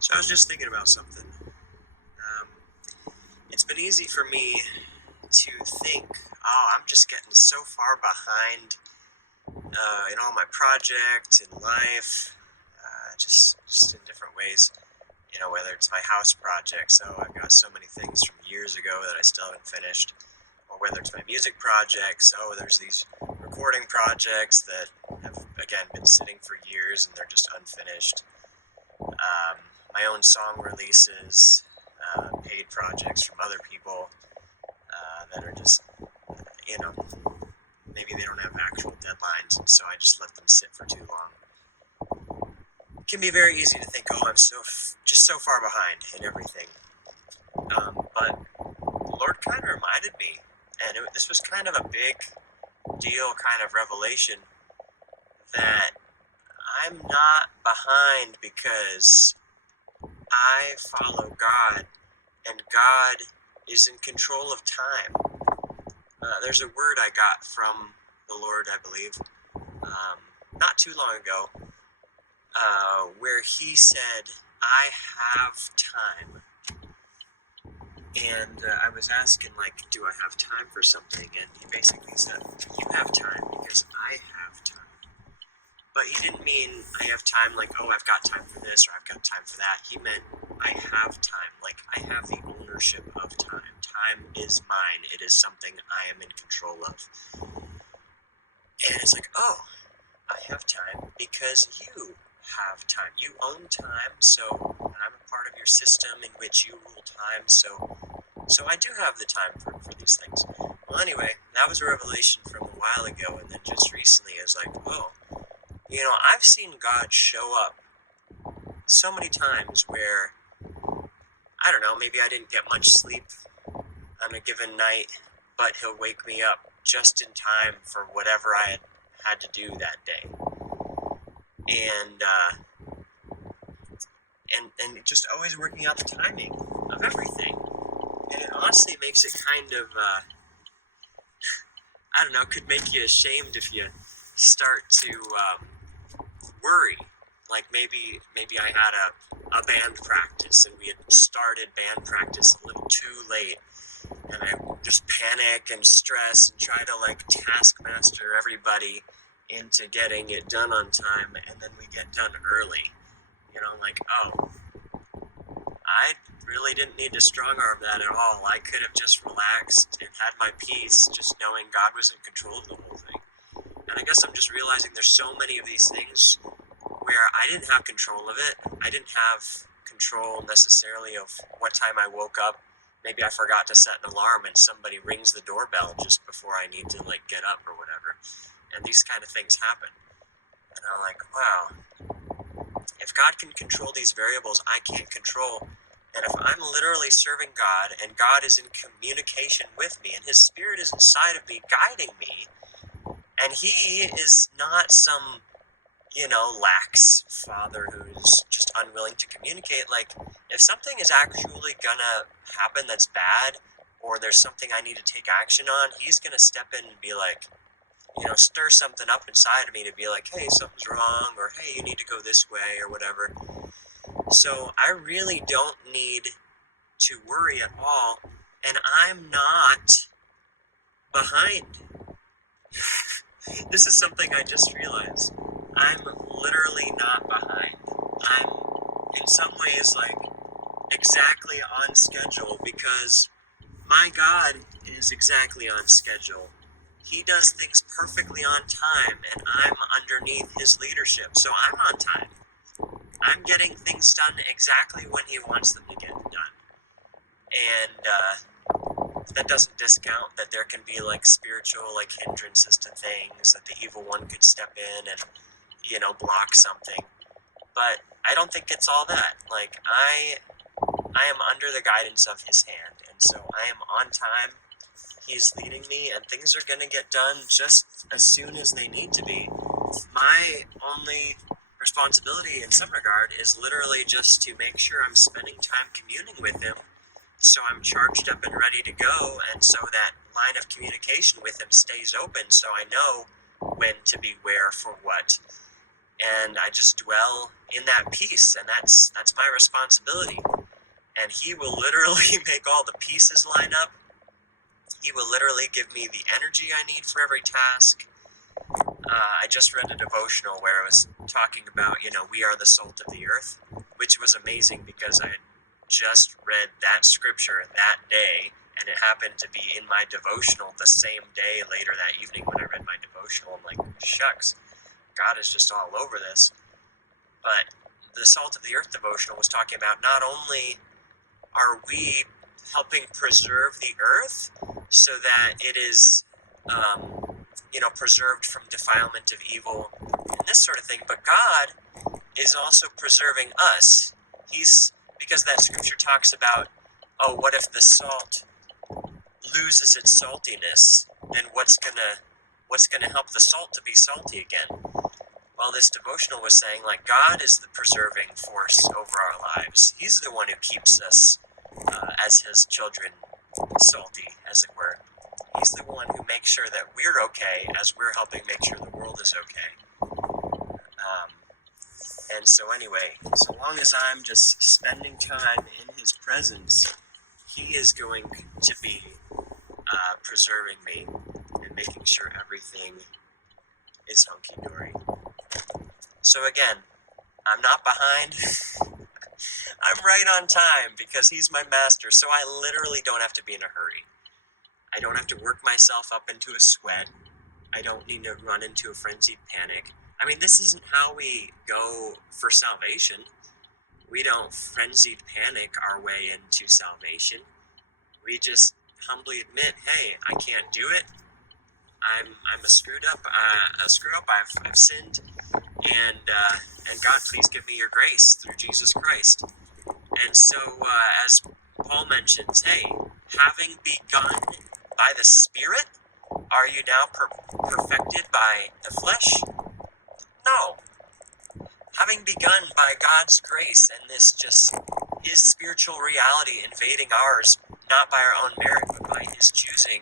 So I was just thinking about something. It's been easy for me to think, oh, I'm just getting so far behind in all my projects in life, just in different ways. Whether it's my house project, so I've got so many things from years ago that I still haven't finished, or whether it's my music projects. Oh, there's these recording projects that have again been sitting for years and they're just unfinished. My own song releases, paid projects from other people that are just, you know, maybe they don't have actual deadlines, and so I just let them sit for too long. It can be very easy to think, oh, I'm just so far behind in everything. But the Lord kind of reminded me, and this was kind of a big deal, kind of revelation, that I'm not behind because I follow God, and God is in control of time. There's a word I got from the Lord, I believe, not too long ago, where He said, I have time. And I was asking, do I have time for something? And He basically said, you have time because I have time. But He didn't mean I have time like, oh, I've got time for this or I've got time for that. He meant I have time, like I have the ownership of time. Time is mine. It is something I am in control of. And it's like, oh, I have time because you have time. You own time, and I'm a part of your system in which you rule time, so I do have the time for these things. Well, anyway, that was a revelation from a while ago, and then just recently I was like, oh, I've seen God show up so many times where, I don't know, maybe I didn't get much sleep on a given night, but He'll wake me up just in time for whatever I had to do that day. And just always working out the timing of everything. And it honestly makes it kind of, I don't know, could make you ashamed if you start to worry. Like maybe I had a band practice and we had started band practice a little too late, and I just panic and stress and try to taskmaster everybody into getting it done on time, and then we get done early. Oh, I really didn't need to strong arm that at all. I could have just relaxed and had my peace, just knowing God was in control of the whole thing. And I guess I'm just realizing there's so many of these things where I didn't have control of it. I didn't have control necessarily of what time I woke up. Maybe I forgot to set an alarm and somebody rings the doorbell just before I need to get up or whatever. And these kind of things happen. And I'm like, wow, if God can control these variables I can't control, and if I'm literally serving God and God is in communication with me and His Spirit is inside of me guiding me, and He is not some, lax father who's just unwilling to communicate, if something is actually gonna happen that's bad, or there's something I need to take action on, He's gonna step in and be like, stir something up inside of me to be like, hey, something's wrong, or hey, you need to go this way, or whatever. So I really don't need to worry at all, and I'm not behind. This is something I just realized. I'm literally not behind. I'm, in some ways, exactly on schedule, because my God is exactly on schedule. He does things perfectly on time, and I'm underneath His leadership, so I'm on time. I'm getting things done exactly when He wants them to get done. And that doesn't discount that there can be spiritual hindrances to things, that the evil one could step in and block something. But I don't think it's all that. I am under the guidance of His hand, and so I am on time. He's leading me, and things are going to get done just as soon as they need to be. My only responsibility in some regard is literally just to make sure I'm spending time communing with Him, so I'm charged up and ready to go, and so that line of communication with Him stays open, so I know when to be where for what. and I just dwell in that peace, and that's my responsibility. And he will literally make all the pieces line up. He will literally give me the energy I need for every task. I just read a devotional where it was talking about, we are the salt of the earth, which was amazing because I had just read that scripture that day, and it happened to be in my devotional the same day later that evening when I read my devotional. I'm like, shucks, God is just all over this. But the Salt of the Earth devotional was talking about not only are we helping preserve the earth so that it is, preserved from defilement of evil and this sort of thing, but God is also preserving us. Because that scripture talks about, what if the salt loses its saltiness? Then what's gonna help the salt to be salty again? Well, this devotional was saying, God is the preserving force over our lives. He's the one who keeps us as his children salty, as it were. He's the one who makes sure that we're okay as we're helping make sure the world is okay. And so anyway, so long as I'm just spending time in his presence, he is going to be preserving me and making sure everything is hunky-dory. So again, I'm not behind. I'm right on time because he's my master, so I literally don't have to be in a hurry. I don't have to work myself up into a sweat. I don't need to run into a frenzied panic. I mean, this isn't how we go for salvation. We don't frenzied panic our way into salvation. We just humbly admit, hey, I can't do it. I'm a screw up. I've sinned, and God, please give me your grace through Jesus Christ. And so, as Paul mentions, hey, having begun by the Spirit, are you now perfected by the flesh? No. Having begun by God's grace and this just his spiritual reality invading ours, not by our own merit, but by his choosing,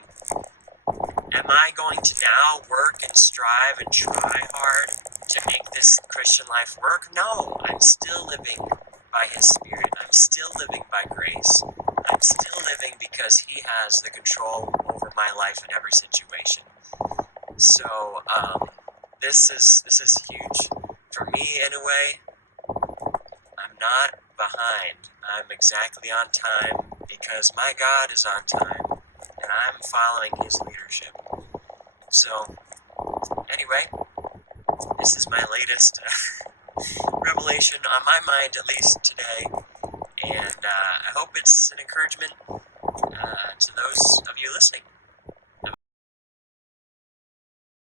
am I going to now work and strive and try hard to make this Christian life work? No, I'm still living by his Spirit. I'm still living by grace. I'm still living because he has the control over my life in every situation. So, this is huge. For me, anyway, I'm not behind. I'm exactly on time because my God is on time, and I'm following his leadership. So, anyway, this is my latest revelation on my mind, at least today, and I hope it's an encouragement to those of you listening.